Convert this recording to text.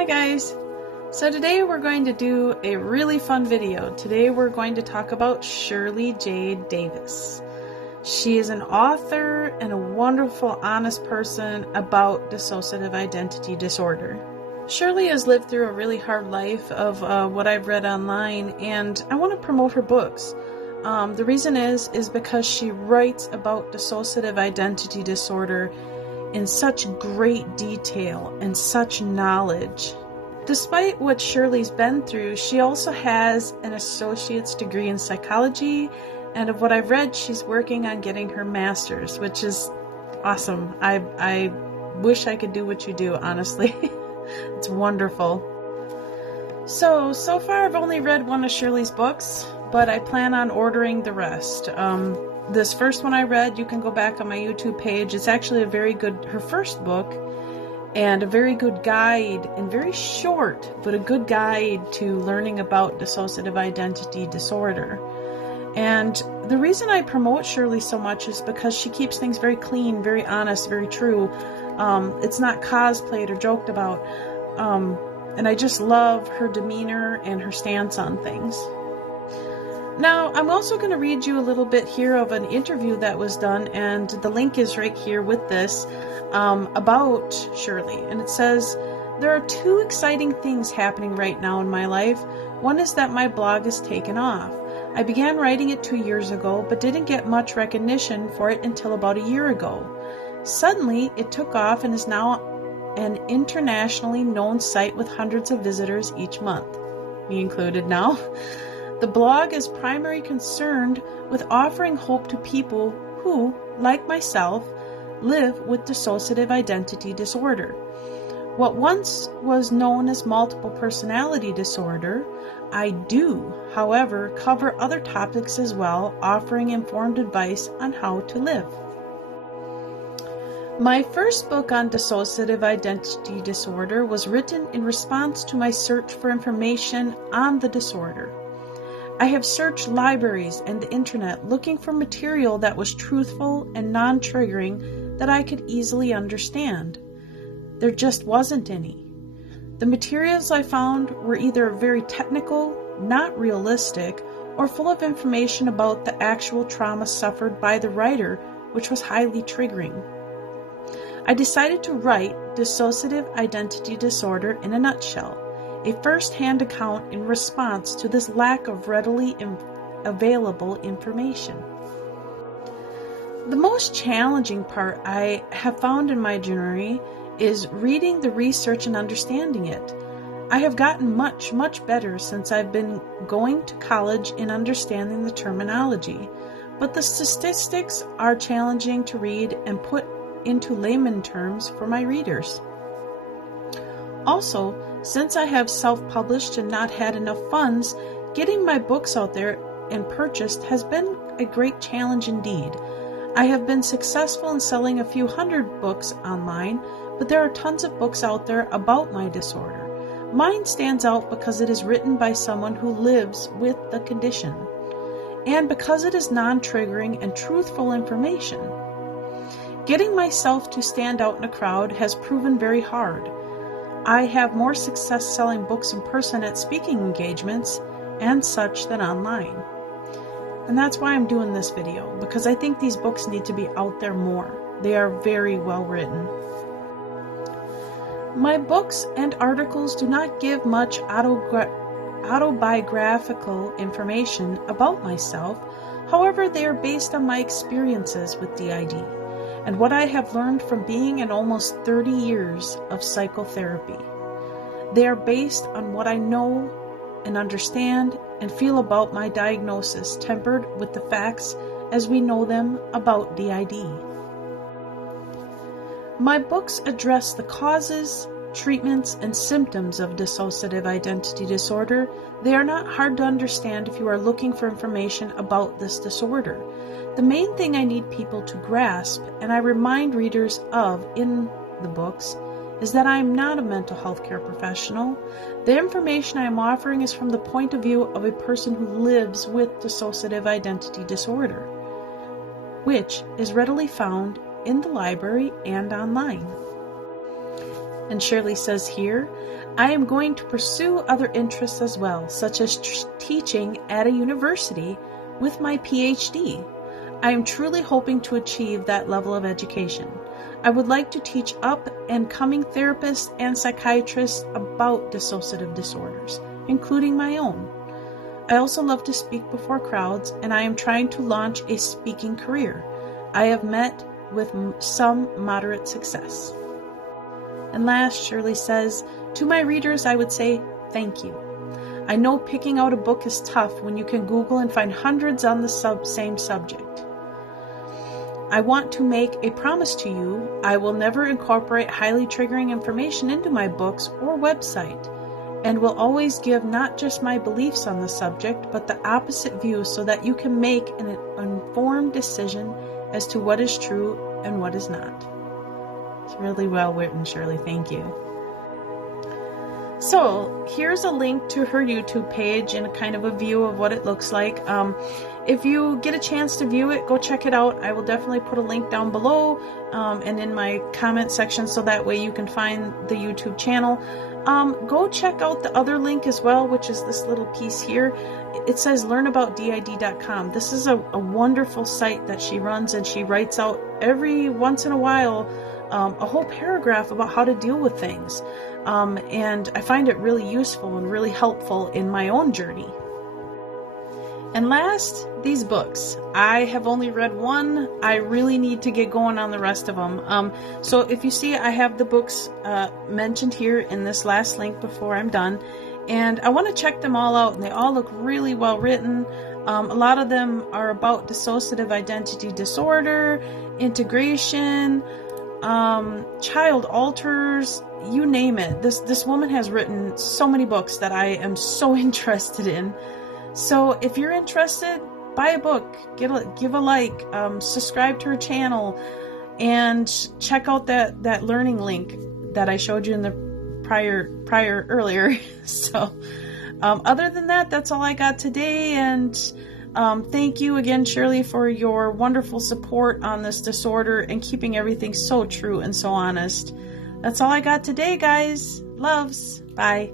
Hi guys! So today we're going to do a really fun video. Today we're going to talk about Shirley Jade Davis. She is an author and a wonderful, honest person about dissociative identity disorder. Shirley has lived through a really hard life of what I've read online, and I want to promote her books. The reason is because she writes about dissociative identity disorder in such great detail and such knowledge. Despite what Shirley's been through, she also has an associate's degree in psychology, and of what I've read, she's working on getting her master's, which is awesome. I wish I could do what you do, honestly. It's wonderful. So far I've only read one of Shirley's books, but I plan on ordering the rest. This first one I read, you can go back on my YouTube page. It's actually her first book, and a very good guide, and very short, but a good guide to learning about dissociative identity disorder. And the reason I promote Shirley so much is because she keeps things very clean, very honest, very true. It's not cosplayed or joked about. And I just love her demeanor and her stance on things. Now, I'm also going to read you a little bit here of an interview that was done, and the link is right here with this, about Shirley. And it says, "There are two exciting things happening right now in my life. One is that my blog is taken off. I began writing it 2 years ago, but didn't get much recognition for it until about a year ago. Suddenly, it took off and is now an internationally known site with hundreds of visitors each month, me included now. The blog is primarily concerned with offering hope to people who, like myself, live with dissociative identity disorder. What once was known as multiple personality disorder, I do, however, cover other topics as well, offering informed advice on how to live." My first book on dissociative identity disorder was written in response to my search for information on the disorder. I have searched libraries and the internet looking for material that was truthful and non-triggering that I could easily understand. There just wasn't any. The materials I found were either very technical, not realistic, or full of information about the actual trauma suffered by the writer, which was highly triggering. I decided to write Dissociative Identity Disorder in a Nutshell, a first-hand account in response to this lack of readily available information. The most challenging part I have found in my journey is reading the research and understanding it. I have gotten much better since I've been going to college in understanding the terminology, but the statistics are challenging to read and put into layman terms for my readers. Also, since I have self-published and not had enough funds, getting my books out there and purchased has been a great challenge indeed. I have been successful in selling a few hundred books online, but there are tons of books out there about my disorder. Mine stands out because it is written by someone who lives with the condition, and because it is non-triggering and truthful information. Getting myself to stand out in a crowd has proven very hard. I have more success selling books in person at speaking engagements and such than online. And that's why I'm doing this video, because I think these books need to be out there more. They are very well written. My books and articles do not give much autobiographical information about myself. However, they are based on my experiences with DID and what I have learned from being in almost 30 years of psychotherapy. They are based on what I know and understand and feel about my diagnosis, tempered with the facts as we know them about DID. My books address the causes, treatments, and symptoms of dissociative identity disorder. They are not hard to understand if you are looking for information about this disorder. The main thing I need people to grasp, and I remind readers of in the books, is that I am not a mental health care professional. The information I am offering is from the point of view of a person who lives with dissociative identity disorder, which is readily found in the library and online. And Shirley says here, I am going to pursue other interests as well, such as teaching at a university with my PhD. I am truly hoping to achieve that level of education. I would like to teach up and coming therapists and psychiatrists about dissociative disorders, including my own. I also love to speak before crowds, and I am trying to launch a speaking career. I have met with some moderate success. And last, Shirley says, to my readers, I would say thank you. I know picking out a book is tough when you can Google and find hundreds on the same subject. I want to make a promise to you. I will never incorporate highly triggering information into my books or website, and will always give not just my beliefs on the subject, but the opposite view so that you can make an informed decision as to what is true and what is not. It's really well written, Shirley. Thank you. So here's a link to her YouTube page and a kind of a view of what it looks like. If you get a chance to view it, go check it out. I will definitely put a link down below and in my comment section, so that way you can find the YouTube channel. Go check out the other link as well, which is this little piece here. It says learnaboutdid.com. This is a wonderful site that she runs, and she writes out every once in a while a whole paragraph about how to deal with things. And I find it really useful and really helpful in my own journey. And last, these books. I have only read one. I really need to get going on the rest of them. So if you see, I have the books mentioned here in this last link before I'm done. And I want to check them all out, and they all look really well written. A lot of them are about dissociative identity disorder, integration, child alters, you name it. This woman has written so many books that I am so interested in. So if you're interested, buy a book, give a like, subscribe to her channel, and check out that learning link that I showed you in the prior earlier. So other than that, that's all I got today. And thank you again, Shirley, for your wonderful support on this disorder and keeping everything so true and so honest. That's all I got today, guys. Loves. Bye.